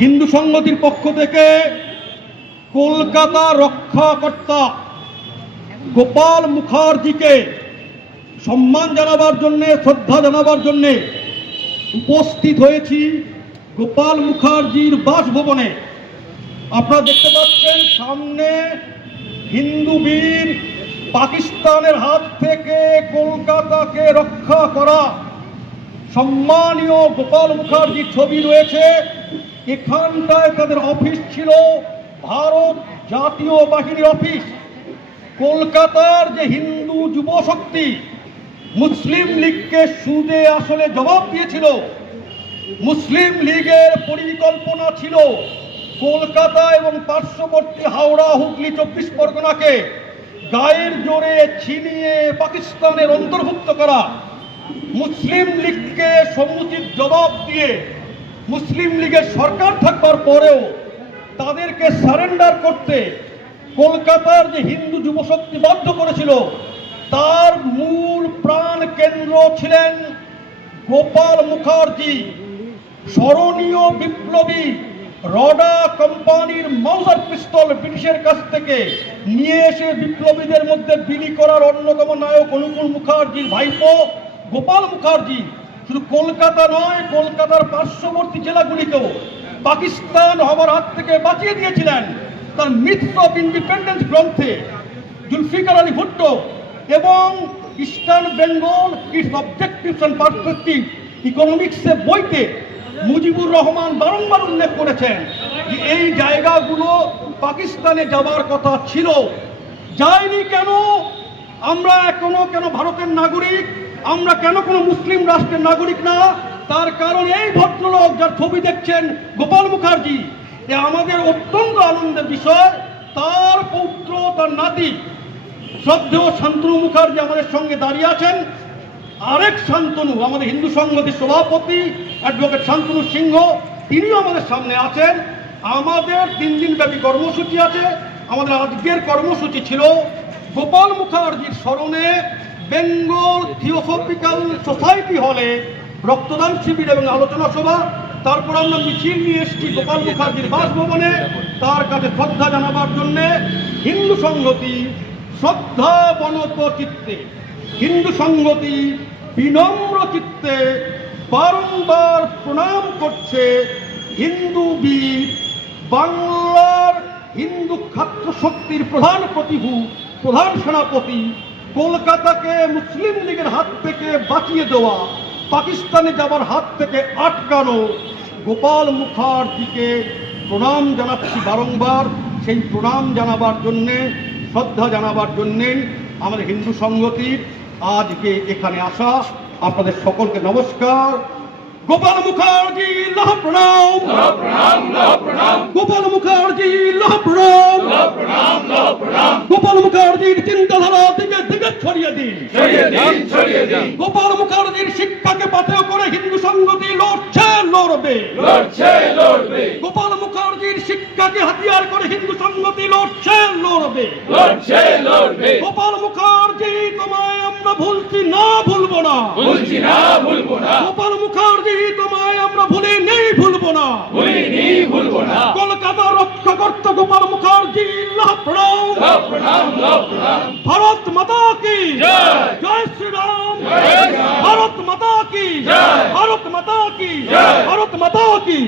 হিন্দু সংগতির পক্ষ থেকে কলকাতা রক্ষাকর্তা গোপাল মুখার্জিকে সম্মান জানাবার জন্যে, শ্রদ্ধা জানাবার জন্যে উপস্থিত হয়েছি গোপাল মুখার্জির বাসভবনে। আপনারা দেখতে পাচ্ছেন সামনে হিন্দু বীর, পাকিস্তানের হাত থেকে কলকাতাকে রক্ষা করা সম্মানীয় গোপাল মুখার্জির ছবি রয়েছে। এখানটায় তাদের অফিস ছিল, ভারত জাতীয় বাহিনীর অফিস। কলকাতার যে হিন্দু যুব শক্তি মুসলিম লীগকে সুদে আসলে জবাব দিয়েছিল, মুসলিম লীগের পরিকল্পনা ছিল কলকাতা এবং পার্শ্ববর্তী হাওড়া, হুগলি, 24 পরগনাকে গায়ের জোরে ছিনিয়ে পাকিস্তানের অন্তর্ভুক্ত করা। মুসলিম লীগকে সমুচিত জবাব দিয়ে মুসলিম লীগের সরকার থাকবার পরেও তাদেরকে সারেন্ডার করতে কলকাতার যে হিন্দু যুবশক্তি বাধ্য করেছিল, তার মূল প্রাণ কেন্দ্র ছিলেন গোপাল মুখার্জি, স্মরণীয় বিপ্লবী। রডা কোম্পানির মাউজার পিস্তল ব্রিটিশের কাছ থেকে নিয়ে এসে বিপ্লবীদের মধ্যে বিলি করার অন্যতম নায়ক অনুকূল মুখার্জির ভাইপো গোপাল মুখার্জি শুধু কলকাতা নয়, কলকাতার পার্শ্ববর্তী জেলাগুলিকেও পাকিস্তান হবার হাত থেকে বাঁচিয়ে দিয়েছিলেন। তার মিথস অফ ইন্ডিপেন্ডেন্স গ্রন্থে জুলফিকার আলী ভুট্টো এবং eastern Bengal it's objectives and perspective ইকোনমিক্সে বইতে মুজিবুর রহমান বারংবার উল্লেখ করেছেন যে এই জায়গাগুলো পাকিস্তানে যাবার কথা ছিল, যায়নি কেন? আমরা এখনো কেন ভারতের নাগরিক? আমরা কেন কোনো মুসলিম রাষ্ট্রের নাগরিক না? তার কারণ এই ভদ্রলোক যার ছবি দেখছেন গোপাল মুখার্জি, এ আমাদের অত্যন্ত আনন্দের বিষয়। তার পৌত্র, তার নাতি শ্রদ্ধেয় শান্তনু মুখার্জি আমাদের সঙ্গে দাঁড়িয়ে আছেন। আরেক শান্তনু, আমাদের হিন্দু সংগতির সভাপতি অ্যাডভোকেট শান্তনু সিংহ, তিনিও আমাদের সামনে আছেন। আমাদের 3 দিনব্যাপী কর্মসূচি আছে। আমাদের আজকের কর্মসূচি ছিল গোপাল মুখার্জির স্মরণে বেঙ্গল থিওসফিক্যাল সোসাইটি হলে রক্তদান শিবির এবং আলোচনা সভা। তারপর আমরা মিছিল নিয়ে এসেছি গোপাল মুখার্জির বাসভবনে তার কাছে শ্রদ্ধা জানাবার জন্যে। হিন্দু সংগতি শ্রদ্ধা বনত চিত্তে, হিন্দু সংগতি বিনম্র চিত্তে বারংবার প্রণাম করছে হিন্দু বীর, বাংলার হিন্দু ছাত্র শক্তির প্রধান প্রতিভূ, প্রধান সেনাপতি, কলকাতাকে মুসলিম লীগের হাত থেকে বাঁচিয়ে দেওয়া, পাকিস্তানে যাবার হাত থেকে আটকানো গোপাল মুখার্জিকে প্রণাম জানাচ্ছি বারংবার। সেই প্রণাম জানাবার জন্যে, শ্রদ্ধা জানাবার জন্যেই আমাদের হিন্দু সংগতির আজকে এখানে আসা। আপনাদের সকলকে নমস্কার। গোপাল মুখার্জি লাহ প্রণাম, গোপাল মুখার্জি লাহ প্রণাম, গোপাল মুখার্জির চিন্তাধারা দিকে দিকে ছড়িয়ে দিন। গোপাল মুখার্জির শিক্ষাকে পাথেয় করে হিন্দু সংগতি লড়ছে, লড়বে। গোপাল মুখার্জির শিক্ষাকে হাতিয়ার করে হিন্দু সংগতি লড়ছে, লড়বে। গোপাল মুখার্জি তোমায় আমরা ভুলছি না, ভুলবো না। গোপাল মুখার্জি তোমায় আমরা ভুলিনি, ভুলবো না। কলকাতা রক্ষাকর্তা গোপাল মুখার্জি লাহ প্রণাম। ভারত মাতা কি জয়, শ্রীরাম। ভারত মাতা কি, ভারত মাতা কি, ভারত মাতা কি।